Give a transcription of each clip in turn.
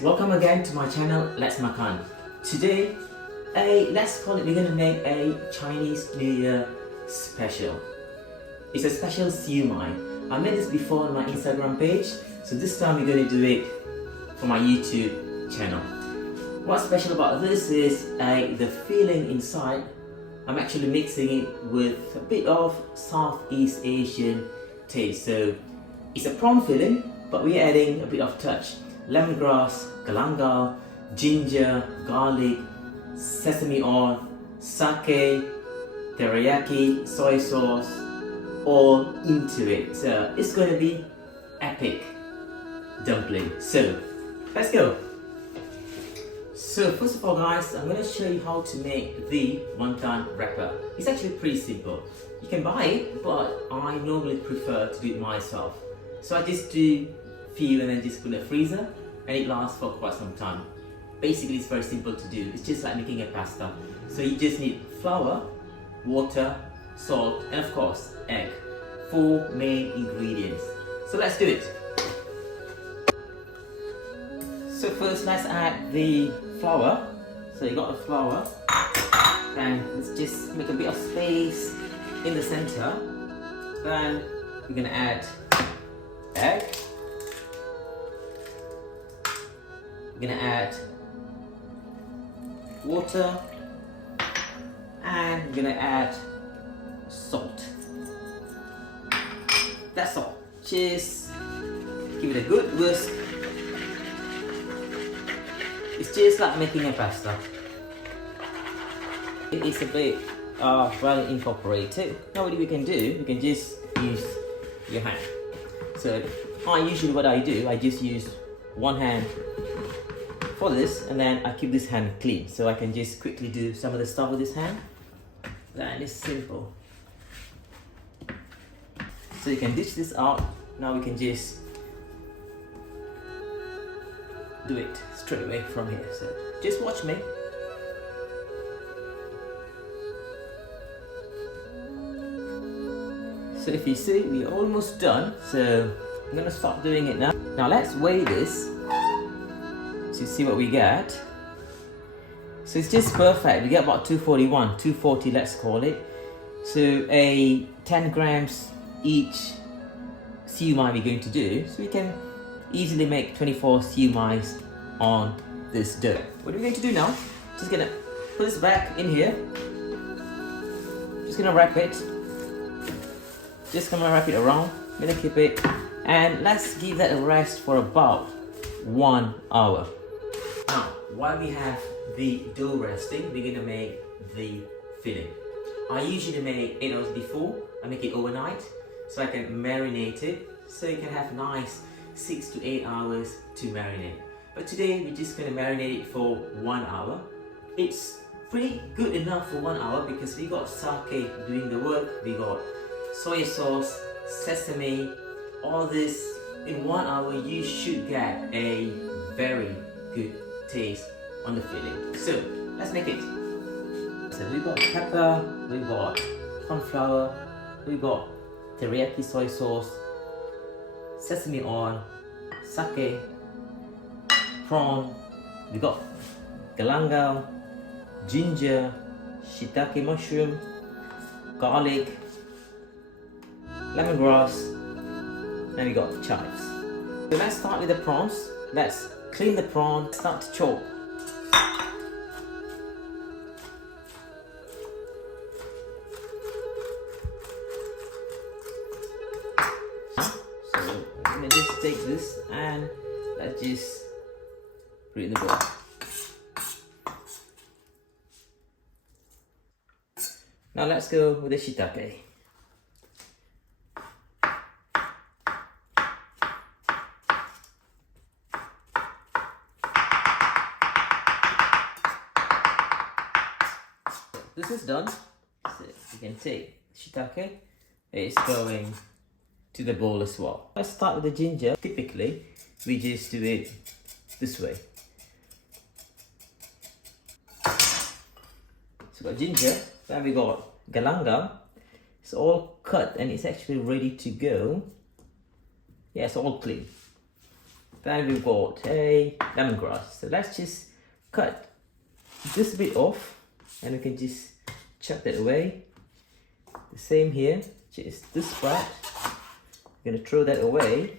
Welcome again to my channel, Let's Makan. Today, let's call it, we're gonna make a Chinese New Year special. It's a special Siu Mai. I made this before on my Instagram page, so this time we're gonna do it for my YouTube channel. What's special about this is the filling inside. I'm actually mixing it with a bit of Southeast Asian taste. So it's a prawn filling, but we're adding a bit of touch. Lemongrass, galangal, ginger, garlic, sesame oil, sake, teriyaki, soy sauce, all into it. So it's going to be epic dumpling. So let's go. So first of all guys, I'm going to show you how to make the wonton wrapper. It's actually pretty simple. You can buy it, but I normally prefer to do it myself. So I just do few and then just put in the freezer, and it lasts for quite some time. Basically it's very simple to do. It's just like making a pasta. So you just need flour, water, salt, and of course egg. 4 main ingredients. So let's do it. So first let's add the flour. So you got the flour, and let's just make a bit of space in the center. Then we're gonna add egg. We're gonna add water, and we're gonna add salt. That's all. Just give it a good whisk. It's just like making a pasta. It is a bit well incorporated. Now what we can do, you can just use your hand. So what I do, I just use one hand for this, and then I keep this hand clean so I can just quickly do some of the stuff with this hand. That is simple. So you can dish this out. Now we can just do it straight away from here. So just watch me. So if you see, we're almost done. So I'm gonna stop doing it now. Now let's weigh this to see what we get. So it's just perfect. We get about 241, 240 let's call it. So a 10 grams each Siu Mai we're going to do. So we can easily make 24 Siu Mais on this dough. What are we going to do now? Just gonna put this back in here. Just gonna wrap it. Just gonna wrap it around. Gonna keep it. And let's give that a rest for about 1 hour. Now, while we have the dough resting, we're gonna make the filling. I usually make 8 hours before. I make it overnight so I can marinate it, so you can have nice 6 to 8 hours to marinate. But today we're just gonna marinate it for 1 hour. It's pretty good enough for 1 hour because we got sake doing the work, we got soy sauce, sesame, all this. In 1 hour you should get a very good taste on the filling. So let's make it. So we got pepper, we got corn flour, we got teriyaki soy sauce, sesame oil, sake, prawn, we got galangal, ginger, shiitake mushroom, garlic, lemongrass, and we got chives. So let's start with the prawns. Let's clean the prawn, start to chop. So I'm gonna just take this and let's just put it in the bowl. Now let's go with the shiitake. this is done. So you can take shiitake. It's going to the bowl as well. Let's start with the ginger. Typically, we just do it this way. So we got ginger, then we got galangal. It's all cut and it's actually ready to go. Yeah, it's all clean. Then we've got a lemongrass. So let's just cut this bit off and we can just chuck that away. The same here, just this part. I'm gonna throw that away.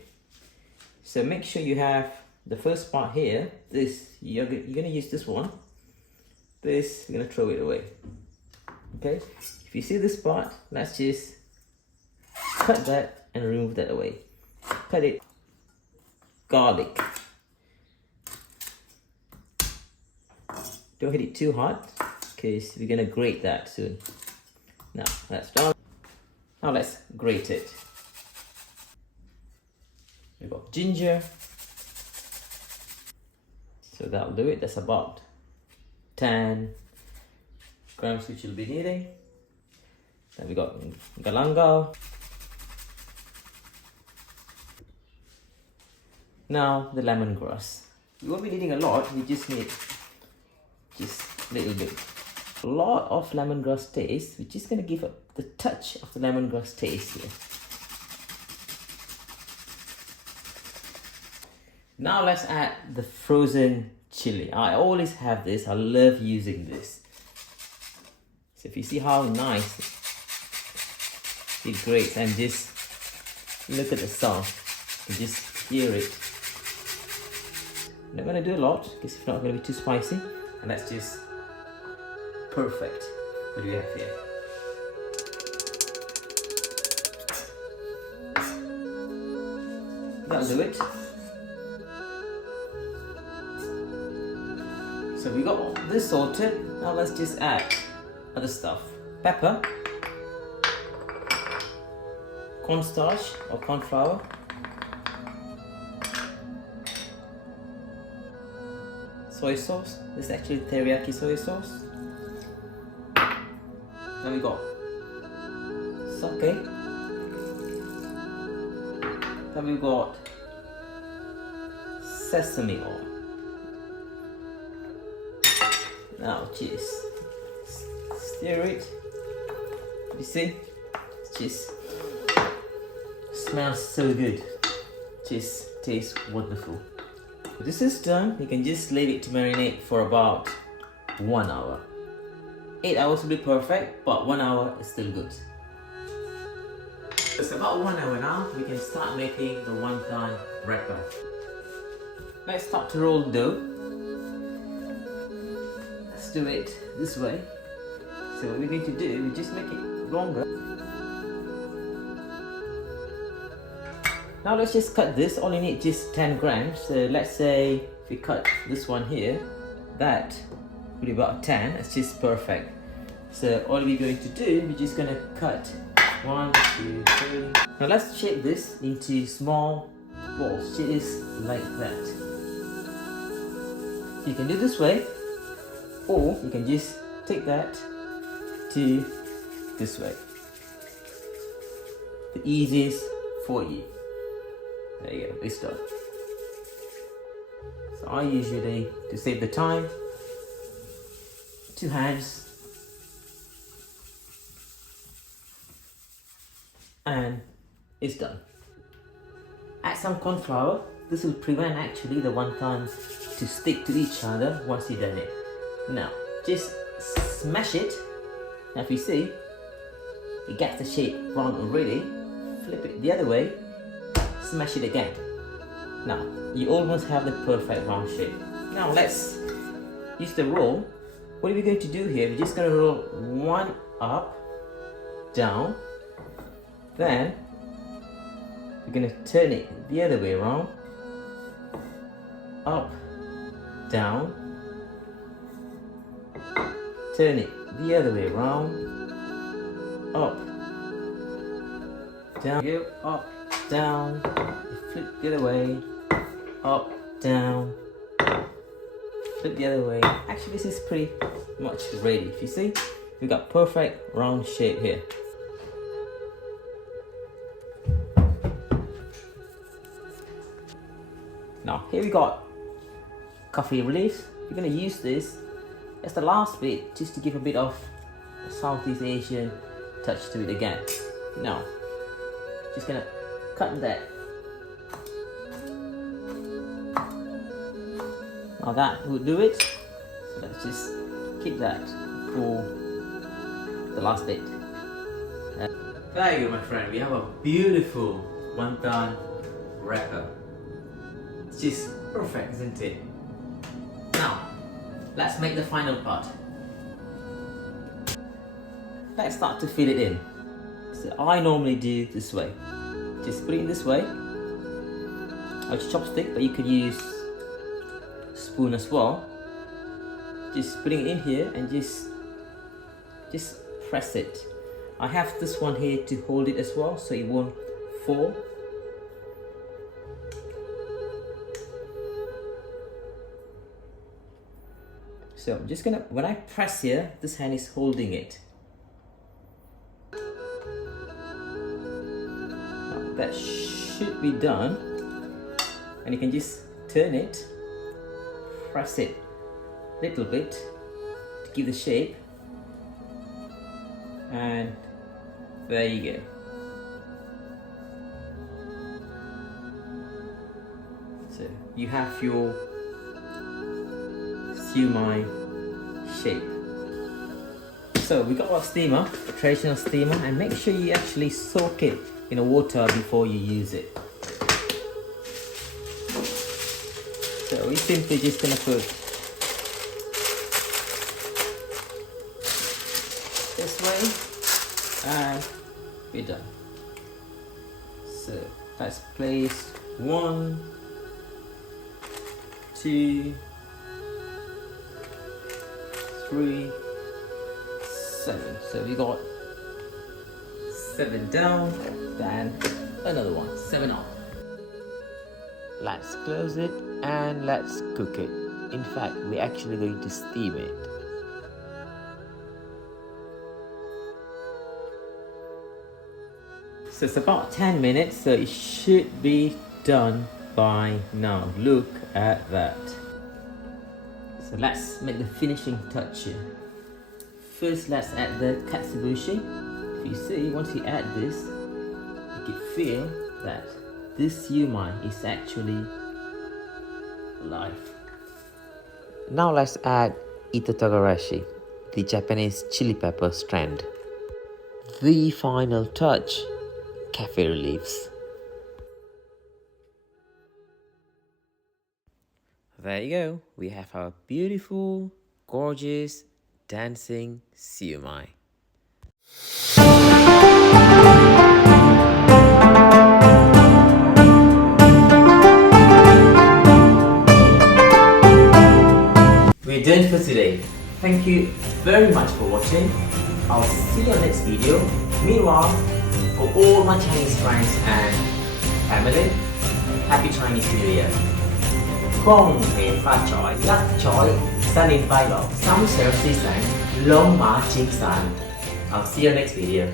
So make sure you have the first part here. This, you're gonna use this one. This, you're gonna throw it away. Okay, if you see this part, let's just cut that and remove that away. Cut it. Garlic. Don't hit it too hard because we're gonna grate that soon. Now that's done. Now let's grate it. We've got ginger. So that'll do it. That's about 10 grams which you'll be needing. Then we got galangal. Now the lemongrass. You won't be needing a lot, you just need just a little bit. A lot of lemongrass taste. We're just gonna give up the touch of the lemongrass taste here. Now let's add the frozen chili. I always have this, I love using this. So if you see how nice it grates and just look at the sound, you can just hear it. I'm not gonna do a lot because it's not gonna be too spicy, and that's just perfect. What do we have here? That'll do it. So we got this sorted. Now let's just add other stuff. Pepper, cornstarch or corn flour, soy sauce. This is actually teriyaki soy sauce. Then we got sake. Then we got sesame oil. Now just stir it. You see? It just smells so good. Just tastes wonderful. This is done. You can just leave it to marinate for about 1 hour. 8 hours will be perfect, but 1 hour is still good. It's about 1 hour now. We can start making the wonton wrapper. Let's start to roll dough. Let's do it this way. So what we're going to do, we just make it longer. Now let's just cut this. All you need just 10 grams. So let's say if we cut this one here, that will be about 10. It's just perfect. So all we're going to do, we're just gonna cut 1, 2, 3. Now let's shape this into small balls, just like that. So you can do this way, or you can just take that to this way. The easiest for you. There you go, it's done. So I usually, to save the time, 2 hands, and it's done. Add some corn flour. This will prevent actually the wontons to stick to each other once you've done it. Now, just smash it. Now if you see, it gets the shape wrong already. Flip it the other way, smash it again. Now, you almost have the perfect round shape. Now let's use the roll. What are we going to do here? We're just going to roll 1 up, down, then we're going to turn it the other way around, up, down, turn it the other way around, up, down, go up, down, flip the other way, up, down, flip the other way. Actually this is pretty much ready, if you see. We got perfect round shape here. Now here we got kaffir leaves. We're gonna use this as the last bit just to give a bit of Southeast Asian touch to it again. Now, just gonna cut that. Now that would do it. So let's just keep that for the last bit. There you go, my friend. We have a beautiful wonton wrapper. It's just perfect, isn't it? Now, let's make the final part. Let's start to fill it in. So I normally do this way. Just put it in this way. I'll use chopstick, but you could use spoon as well. Just putting it in here and just press it. I have this one here to hold it as well, so it won't fall. So I'm just gonna, when I press here, this hand is holding it. Now that should be done. And you can just turn it, press it a little bit to give the shape. And there you go. So you have your Siu Mai shape. So we got our steamer, a traditional steamer, and make sure you actually soak it in a water before you use it. So we're simply just gonna put this way and we're done. So let's place 1, 2, 3, 7. So we got 7 down, then another one, 7 up. Let's close it and let's cook it. In fact, we're actually going to steam it. So it's about 10 minutes, so it should be done by now. Look at that. So let's make the finishing touch here. First, let's add the Katsuobushi. If you see, once you add this, you can feel that this Siu Mai is actually alive. Now let's add Tougarashi, the Japanese chili pepper strand. The final touch, kaffir leaves. There you go. We have our beautiful, gorgeous, dancing Siu Mai. We're done for today. Thank you very much for watching. I'll see you next video. Meanwhile, for all my Chinese friends and family, Happy Chinese New Year. Gong and pha choi, lắc choi, san in vai lộc, sắm sẻo si sản, lông mã chim sản. I'll see you next video.